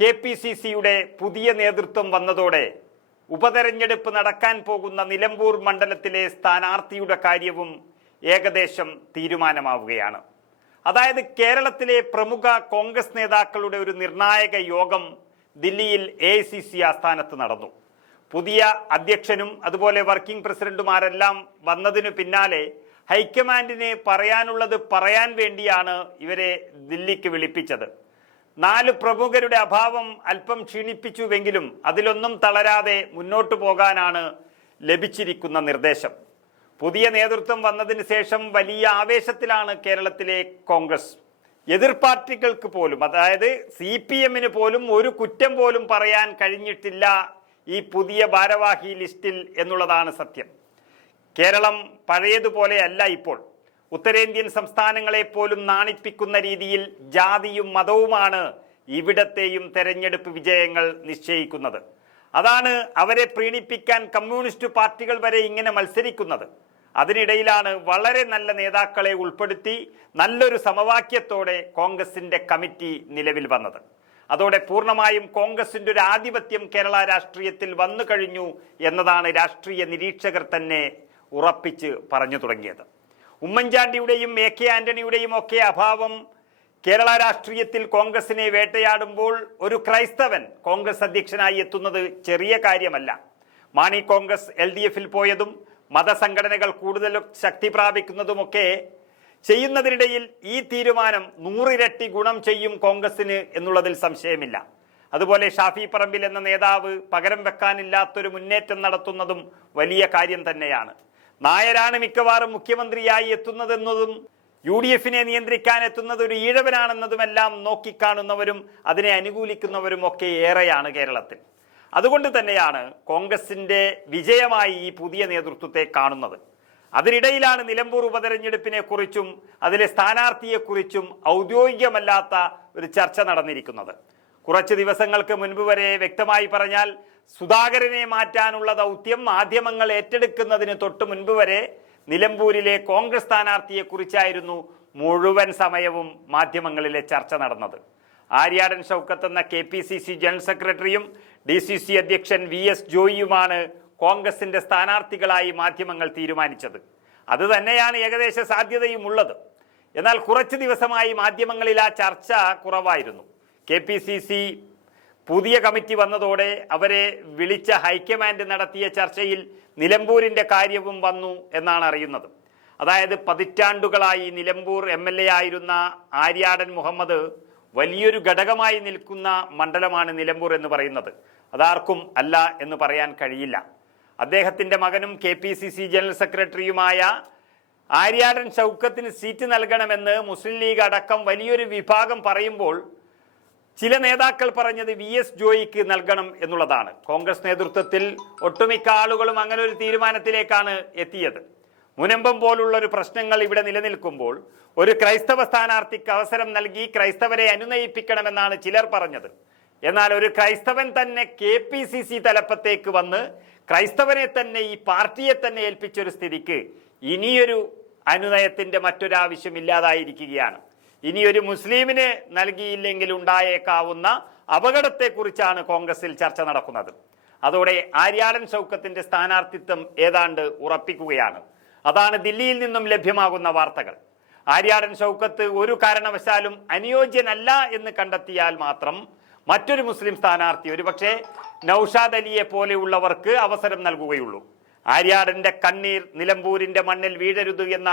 K P C സിയുടെ പുതിയ നേതൃത്വം വന്നതോടെ ഉപതെരഞ്ഞെടുപ്പ് നടക്കാൻ പോകുന്ന നിലമ്പൂർ മണ്ഡലത്തിലെ സ്ഥാനാർത്ഥിയുടെ കാര്യവും ഏകദേശം തീരുമാനമാവുകയാണ്. അതായത് കേരളത്തിലെ പ്രമുഖ കോൺഗ്രസ് നേതാക്കളുടെ ഒരു നിർണായക യോഗം ദില്ലിയിൽ എ സി സി ആസ്ഥാനത്ത് നടന്നു. പുതിയ അധ്യക്ഷനും അതുപോലെ വർക്കിംഗ് പ്രസിഡന്റുമാരെല്ലാം വന്നതിനു പിന്നാലെ ഹൈക്കമാൻഡിന് പറയാനുള്ളത് പറയാൻ വേണ്ടിയാണ് ഇവരെ ദില്ലിക്ക് വിളിപ്പിച്ചത്. നാല് പ്രമുഖരുടെ അഭാവം അല്പം ക്ഷീണിപ്പിച്ചുവെങ്കിലും അതിലൊന്നും തളരാതെ മുന്നോട്ടു പോകാനാണ് ലഭിച്ചിരിക്കുന്ന നിർദ്ദേശം. പുതിയ നേതൃത്വം വന്നതിന് ശേഷം വലിയ ആവേശത്തിലാണ് കേരളത്തിലെ കോൺഗ്രസ്. എതിർ പാർട്ടികൾക്ക് പോലും അതായത് സി പി എമ്മിന് പോലും ഒരു കുറ്റം പോലും പറയാൻ കഴിഞ്ഞിട്ടില്ല ഈ പുതിയ ഭാരവാഹി ലിസ്റ്റിൽ എന്നുള്ളതാണ് സത്യം. കേരളം പഴയതുപോലെയല്ല ഇപ്പോൾ. ഉത്തരേന്ത്യൻ സംസ്ഥാനങ്ങളെ പോലും നാണിപ്പിക്കുന്ന രീതിയിൽ ജാതിയും മതവുമാണ് ഇവിടത്തെയും തെരഞ്ഞെടുപ്പ് വിജയങ്ങൾ നിശ്ചയിക്കുന്നത്. അതാണ് അവരെ പ്രീണിപ്പിക്കാൻ കമ്മ്യൂണിസ്റ്റ് പാർട്ടികൾ വരെ ഇങ്ങനെ മത്സരിക്കുന്നത്. അതിനിടയിലാണ് വളരെ നല്ല നേതാക്കളെ ഉൾപ്പെടുത്തി നല്ലൊരു സമവാക്യത്തോടെ കോൺഗ്രസിന്റെ കമ്മിറ്റി നിലവിൽ വന്നത്. അതോടെ പൂർണമായും കോൺഗ്രസിന്റെ ഒരു ആധിപത്യം കേരള രാഷ്ട്രീയത്തിൽ വന്നു കഴിഞ്ഞു എന്നതാണ് രാഷ്ട്രീയ നിരീക്ഷകർ തന്നെ ഉറപ്പിച്ച് പറഞ്ഞു തുടങ്ങിയത്. ഉമ്മൻചാണ്ടിയുടെയും എ കെ ആന്റണിയുടെയും ഒക്കെ അഭാവം കേരള രാഷ്ട്രീയത്തിൽ കോൺഗ്രസിനെ വേട്ടയാടുമ്പോൾ ഒരു ക്രൈസ്തവൻ കോൺഗ്രസ് അധ്യക്ഷനായി എത്തുന്നത് ചെറിയ കാര്യമല്ല. മാണി കോൺഗ്രസ് എൽ ഡി എഫിൽ പോയതും മതസംഘടനകൾ കൂടുതൽ ശക്തി പ്രാപിക്കുന്നതുമൊക്കെ ചെയ്യുന്നതിനിടയിൽ ഈ തീരുമാനം നൂറിരട്ടി ഗുണം ചെയ്യും കോൺഗ്രസിന് എന്നുള്ളതിൽ സംശയമില്ല. അതുപോലെ ഷാഫി പറമ്പിൽ എന്ന നേതാവ് പകരം വെക്കാനില്ലാത്തൊരു മുന്നേറ്റം നടത്തുന്നതും വലിയ കാര്യം തന്നെയാണ്. നായരാണ് മിക്കവാറും മുഖ്യമന്ത്രിയായി എത്തുന്നതെന്നതും യു ഡി എഫിനെ നിയന്ത്രിക്കാൻ എത്തുന്നത് ഒരു ഈഴവനാണെന്നതുമെല്ലാം നോക്കിക്കാണുന്നവരും അതിനെ അനുകൂലിക്കുന്നവരും ഒക്കെ ഏറെയാണ് കേരളത്തിൽ. അതുകൊണ്ട് തന്നെയാണ് കോൺഗ്രസിന്റെ വിജയമായി ഈ പുതിയ നേതൃത്വത്തെ കാണുന്നത്. അതിനിടയിലാണ് നിലമ്പൂർ ഉപതെരഞ്ഞെടുപ്പിനെ കുറിച്ചും അതിലെ സ്ഥാനാർത്ഥിയെക്കുറിച്ചും ഔദ്യോഗികമല്ലാത്ത ഒരു ചർച്ച നടന്നിരിക്കുന്നത്. കുറച്ച് ദിവസങ്ങൾക്ക് മുൻപ് വരെ വ്യക്തമായി പറഞ്ഞാൽ സുധാകരനെ മാറ്റാനുള്ള ദൗത്യം മാധ്യമങ്ങൾ ഏറ്റെടുക്കുന്നതിന് തൊട്ടു മുൻപ് വരെ നിലമ്പൂരിലെ കോൺഗ്രസ് സ്ഥാനാർത്ഥിയെക്കുറിച്ചായിരുന്നു മുഴുവൻ സമയവും മാധ്യമങ്ങളിലെ ചർച്ച നടന്നത്. ആര്യാടൻ ഷൗക്കത്ത് എന്ന K P C C general സെക്രട്ടറിയും ഡി സി സി അധ്യക്ഷൻ വി എസ് ജോയിയുമാണ് കോൺഗ്രസിന്റെ സ്ഥാനാർത്ഥികളായി മാധ്യമങ്ങൾ തീരുമാനിച്ചത്. അത് തന്നെയാണ് ഏകദേശ സാധ്യതയും ഉള്ളത് എന്നാൽ കുറച്ച് ദിവസമായി മാധ്യമങ്ങളിൽ ആ ചർച്ച കുറവായിരുന്നു. കെ പി സി സി പുതിയ കമ്മിറ്റി വന്നതോടെ അവരെ വിളിച്ച ഹൈക്കമാൻഡ് നടത്തിയ ചർച്ചയിൽ നിലമ്പൂരിന്റെ കാര്യവും വന്നു എന്നാണ് അറിയുന്നത്. അതായത് പതിറ്റാണ്ടുകളായി നിലമ്പൂർ എം എൽ എ ആയിരുന്ന ആര്യാടൻ മുഹമ്മദ് വലിയൊരു ഘടകമായി നിൽക്കുന്ന മണ്ഡലമാണ് നിലമ്പൂർ എന്ന് പറയുന്നത്. അതാർക്കും അല്ല എന്ന് പറയാൻ കഴിയില്ല. അദ്ദേഹത്തിന്റെ മകനും K P C C general സെക്രട്ടറിയുമായ ആര്യാടൻ ഷൗക്കത്തിന് സീറ്റ് നൽകണമെന്ന് മുസ്ലിം ലീഗ് അടക്കം വലിയൊരു വിഭാഗം പറയുമ്പോൾ ചില നേതാക്കൾ പറഞ്ഞത് വി എസ് ജോയിക്ക് നൽകണം എന്നുള്ളതാണ്. കോൺഗ്രസ് നേതൃത്വത്തിൽ ഒട്ടുമിക്ക ആളുകളും അങ്ങനെ ഒരു തീരുമാനത്തിലേക്കാണ് എത്തിയത്. മുനമ്പം പോലുള്ള ഒരു പ്രശ്നങ്ങൾ ഇവിടെ നിലനിൽക്കുമ്പോൾ ഒരു ക്രൈസ്തവ സ്ഥാനാർത്ഥിക്ക് അവസരം നൽകി ക്രൈസ്തവരെ അനുനയിപ്പിക്കണമെന്നാണ് ചിലർ പറഞ്ഞത്. എന്നാൽ ഒരു ക്രൈസ്തവൻ തന്നെ കെ പി സി സി തലപ്പത്തേക്ക് വന്ന് ക്രൈസ്തവനെ തന്നെ ഈ പാർട്ടിയെ തന്നെ ഏൽപ്പിച്ചൊരു സ്ഥിതിക്ക് ഇനിയൊരു അനുനയത്തിന്റെ മറ്റൊരാവശ്യം ഇല്ലാതായിരിക്കുകയാണ്. ഇനി ഒരു മുസ്ലിമിന് നൽകിയില്ലെങ്കിൽ ഉണ്ടായേക്കാവുന്ന അപകടത്തെക്കുറിച്ചാണ് കോൺഗ്രസിൽ ചർച്ച നടക്കുന്നത്. അതോടെ ആര്യാടൻ ഷൗക്കത്തിന്റെ സ്ഥാനാർത്ഥിത്വം ഏതാണ്ട് ഉറപ്പിക്കുകയാണ്. അതാണ് ദില്ലിയിൽ നിന്നും ലഭ്യമാകുന്ന വാർത്തകൾ. ആര്യാടൻ ഷൗക്കത്ത് ഒരു കാരണവശാലും അനുയോജ്യനല്ല എന്ന് കണ്ടെത്തിയാൽ മാത്രം മറ്റൊരു മുസ്ലിം സ്ഥാനാർത്ഥി ഒരുപക്ഷെ നൌഷാദ് അലിയെ പോലെയുള്ളവർക്ക് അവസരം നൽകുകയുള്ളൂ. ആര്യാടന്റെ കണ്ണീർ നിലമ്പൂരിന്റെ മണ്ണിൽ വീഴരുത് എന്ന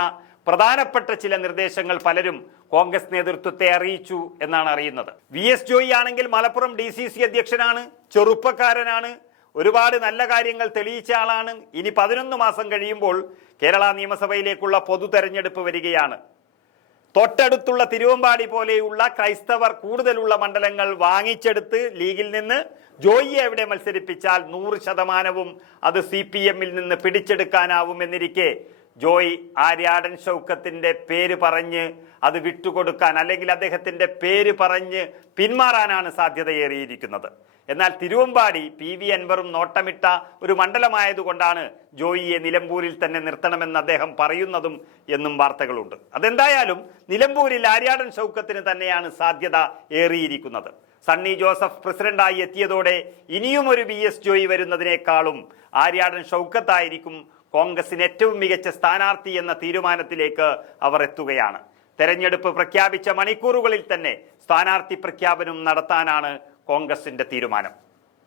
പ്രധാനപ്പെട്ട ചില നിർദ്ദേശങ്ങൾ പലരും കോൺഗ്രസ് നേതൃത്വത്തെ അറിയിച്ചു എന്നാണ് അറിയുന്നത്. വി എസ് ജോയി ആണെങ്കിൽ മലപ്പുറം ഡി സി സി അധ്യക്ഷനാണ് ചെറുപ്പക്കാരനാണ് ഒരുപാട് നല്ല കാര്യങ്ങൾ തെളിയിച്ച ആളാണ്. ഇനി പതിനൊന്ന് മാസം കഴിയുമ്പോൾ കേരള നിയമസഭയിലേക്കുള്ള പൊതു തെരഞ്ഞെടുപ്പ് വരികയാണ്. തൊട്ടടുത്തുള്ള തിരുവമ്പാടി പോലെയുള്ള ക്രൈസ്തവർ കൂടുതലുള്ള മണ്ഡലങ്ങൾ വാങ്ങിച്ചെടുത്ത് ലീഗിൽ നിന്ന് ജോയിയെ എവിടെ മത്സരിപ്പിച്ചാൽ നൂറ് ശതമാനവും അത് സി പി എമ്മിൽ നിന്ന് പിടിച്ചെടുക്കാനാവുമെന്നിരിക്കെ ജോയ് ആര്യാടൻ ഷൗക്കത്തിന്റെ പേര് പറഞ്ഞ് അത് വിട്ടുകൊടുക്കാൻ അല്ലെങ്കിൽ അദ്ദേഹത്തിന്റെ പേര് പറഞ്ഞ് പിന്മാറാനാണ് സാധ്യതയേറിയിരിക്കുന്നത്. എന്നാൽ തിരുവമ്പാടി പി വി അൻവറും നോട്ടമിട്ട ഒരു മണ്ഡലമായതുകൊണ്ടാണ് ജോയിയെ നിലമ്പൂരിൽ തന്നെ നിർത്തണമെന്ന് അദ്ദേഹം പറയുന്നതും എന്നും വാർത്തകളുണ്ട്. അതെന്തായാലും നിലമ്പൂരിൽ ആര്യാടൻ ഷൗക്കത്തിന് തന്നെയാണ് സാധ്യത ഏറിയിരിക്കുന്നത്. സണ്ണി ജോസഫ് പ്രസിഡന്റായി എത്തിയതോടെ ഇനിയും ഒരു ബി എസ് ജോയി വരുന്നതിനേക്കാളും ആര്യാടൻ ഷൗക്കത്തായിരിക്കും കോൺഗ്രസിന് ഏറ്റവും മികച്ച സ്ഥാനാർത്ഥി എന്ന തീരുമാനത്തിലേക്ക് അവർ എത്തുകയാണ്. തെരഞ്ഞെടുപ്പ് പ്രഖ്യാപിച്ച മണിക്കൂറുകളിൽ തന്നെ സ്ഥാനാർത്ഥി പ്രഖ്യാപനം നടത്താനാണ് കോൺഗ്രസിന്റെ തീരുമാനം.